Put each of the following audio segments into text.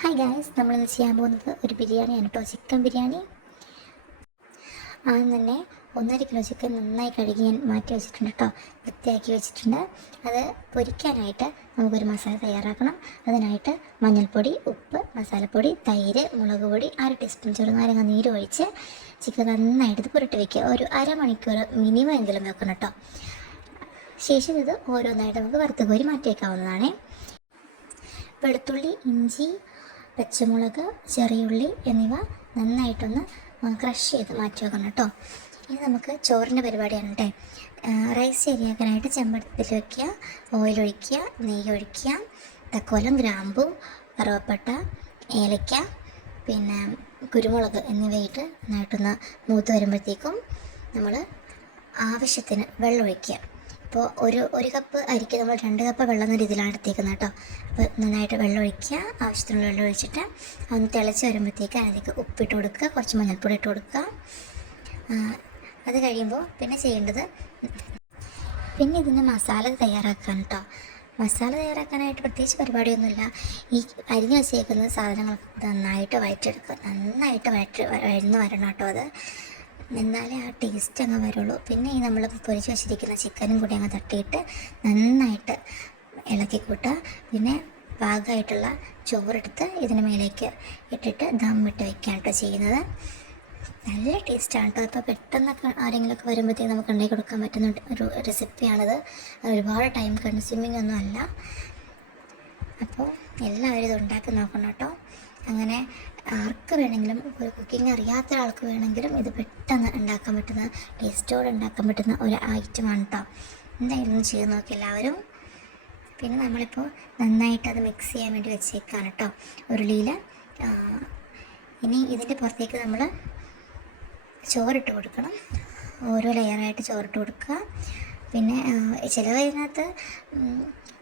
Hi guys, നമ്മളിന്ന് ചെയ്യാൻ പോകുന്നത് ഒരു ബിരിയാണിയാണ് കേട്ടോ. ചിക്കൻ ബിരിയാണി. ആദ്യം തന്നെ 1.5 കിലോ ചിക്കൻ നന്നായി കഴുകി ഞാൻ മാറ്റി വെച്ചിട്ടുണ്ട് കേട്ടോ. വൃത്തിയാക്കി വെച്ചിട്ടുണ്ട്. അത് പൊരിക്കാനായിട്ട് നമുക്കൊരു മസാല തയ്യാറാക്കണം. അതിനായിട്ട് മഞ്ഞൾപ്പൊടി, ഉപ്പ്, മസാലപ്പൊടി, തൈര്, മുളക് പൊടി, 1/2 ടീസ്പൂൺ ചെറുനാരങ്ങ നീര് ഒഴിച്ച് ചിക്കൻ നന്നായിട്ട് പുരട്ടി വയ്ക്കുക. ഒരു അരമണിക്കൂർ മിനിമം എങ്കിലും വെക്കണം കേട്ടോ. ശേഷം ഇത് ഓരോന്നായിട്ട് നമുക്ക് വറുത്ത് കോരി മാറ്റി വയ്ക്കാവുന്നതാണ്. വെളുത്തുള്ളി, ഇഞ്ചി, പച്ചമുളക്, ചെറിയുള്ളി എന്നിവ നന്നായിട്ടൊന്ന് ക്രഷ് ചെയ്ത് മാറ്റി വെക്കണം കേട്ടോ. ഇനി നമുക്ക് ചോറിൻ്റെ പരിപാടിയാണ് കേട്ടോ. റൈസ് ശരിയാക്കാനായിട്ട് ചെമ്പടത്തിൽ വയ്ക്കുക, ഓയിൽ ഒഴിക്കുക, നെയ്യ് ഒഴിക്കുക, തക്കോലം, ഗ്രാമ്പു, കറുവപ്പട്ട, ഏലക്ക, പിന്നെ കുരുമുളക് എന്നിവയിട്ട് നന്നായിട്ടൊന്ന് മൂത്ത് വരുമ്പോഴത്തേക്കും നമ്മൾ ആവശ്യത്തിന് വെള്ളം ഒഴിക്കുക. അപ്പോൾ ഒരു കപ്പ് അരിക്ക് നമ്മൾ 2 കപ്പ് വെള്ളം എന്ന രീതിയിലാണ് എടുത്തേക്കുന്നത് കേട്ടോ. അപ്പോൾ നന്നായിട്ട് വെള്ളം ഒഴിക്കുക, ആവശ്യത്തിനുള്ള വെള്ളം ഒഴിച്ചിട്ട് ഒന്ന് തിളച്ച് വരുമ്പോഴത്തേക്ക് അതിലേക്ക് ഉപ്പിട്ട് കൊടുക്കുക, കുറച്ച് മഞ്ഞൾപ്പൊടി ഇട്ട് കൊടുക്കുക. അത് കഴിയുമ്പോൾ പിന്നെ ചെയ്യേണ്ടത് ഇതിൻ്റെ മസാല തയ്യാറാക്കാൻ കേട്ടോ. മസാല തയ്യാറാക്കാനായിട്ട് പ്രത്യേകിച്ച് പരിപാടിയൊന്നുമില്ല. ഈ അരിഞ്ഞ് വെച്ചേക്കുന്ന സാധനങ്ങളൊക്കെ നന്നായിട്ട് വഴറ്റെടുക്കുക. നന്നായിട്ട് വഴന്ന് വരണം കേട്ടോ. അത് എന്നാലേ ആ ടേസ്റ്റ് അങ്ങ് വരുള്ളൂ. പിന്നെ ഈ നമ്മൾ പൊരിച്ച് വെച്ചിരിക്കുന്ന ചിക്കനും കൂടി അങ്ങ് തട്ടിയിട്ട് നന്നായിട്ട് ഇളക്കി കൂട്ടുക. പിന്നെ പാകമായിട്ടുള്ള ചോറെടുത്ത് ഇതിന് മേലേക്ക് ഇട്ടിട്ട് ദമ്മിട്ട് വയ്ക്കുകയാണ് കേട്ടോ ചെയ്യുന്നത്. നല്ല ടേസ്റ്റാണ് കേട്ടോ. ഇപ്പോൾ പെട്ടെന്നൊക്കെ ആരെങ്കിലുമൊക്കെ വരുമ്പോഴത്തേക്ക് നമുക്ക് ഉണ്ടാക്കി കൊടുക്കാൻ പറ്റുന്ന ഒരു റെസിപ്പിയാണിത്. ഒരുപാട് ടൈം കൺസ്യൂമിംഗ് ഒന്നും അല്ല. അപ്പോൾ എല്ലാവരും ഇത് ഉണ്ടാക്കി നോക്കണം കേട്ടോ. അങ്ങനെ ആർക്ക് വേണമെങ്കിലും, ഒരു കുക്കിംഗ് അറിയാത്ത ആൾക്ക് വേണമെങ്കിലും ഇത് പെട്ടെന്ന് ഉണ്ടാക്കാൻ പറ്റുന്ന, ടേസ്റ്റോടെ ഉണ്ടാക്കാൻ പറ്റുന്ന ഒരു ഐറ്റമാണ് കേട്ടോ. എന്തായാലും ചെയ്ത് നോക്കി എല്ലാവരും. പിന്നെ നമ്മളിപ്പോൾ നന്നായിട്ട് അത് മിക്സ് ചെയ്യാൻ വേണ്ടി വെച്ചേക്കാണ് കേട്ടോ ഉരുളിയിൽ. ഇനി ഇതിൻ്റെ പുറത്തേക്ക് നമ്മൾ ചോറിട്ട് കൊടുക്കണം. ഓരോ ലെയറായിട്ട് ചോറിട്ട് കൊടുക്കുക. പിന്നെ ചിലതിനകത്ത്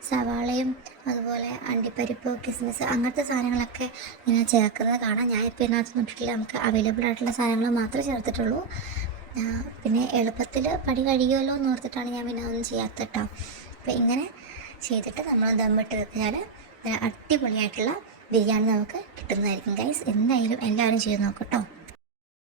സവാളയും അതുപോലെ അണ്ടിപ്പരിപ്പ്, കിസ്മിസ് അങ്ങനത്തെ സാധനങ്ങളൊക്കെ ഇങ്ങനെ ചേർക്കുന്നത് കാണാം. ഞാനിപ്പോൾ ഇതിനകത്ത് നോക്കിയിട്ടില്ല. നമുക്ക് അവൈലബിൾ ആയിട്ടുള്ള സാധനങ്ങൾ മാത്രമേ ചേർത്തിട്ടുള്ളൂ. പിന്നെ എളുപ്പത്തിൽ പണി കഴിയുമല്ലോ എന്ന് ഓർത്തിട്ടാണ് ഞാൻ പിന്നെ അതൊന്നും ചെയ്യാത്ത കേട്ടോ. അപ്പോൾ ഇങ്ങനെ ചെയ്തിട്ട് നമ്മൾ ദമ്മിട്ട് വെച്ചാൽ അടിപൊളിയായിട്ടുള്ള ബിരിയാണി നമുക്ക് കിട്ടുന്നതായിരിക്കും ഗൈസ്. എന്തായാലും എല്ലാവരും ചെയ്ത് നോക്കട്ടോ.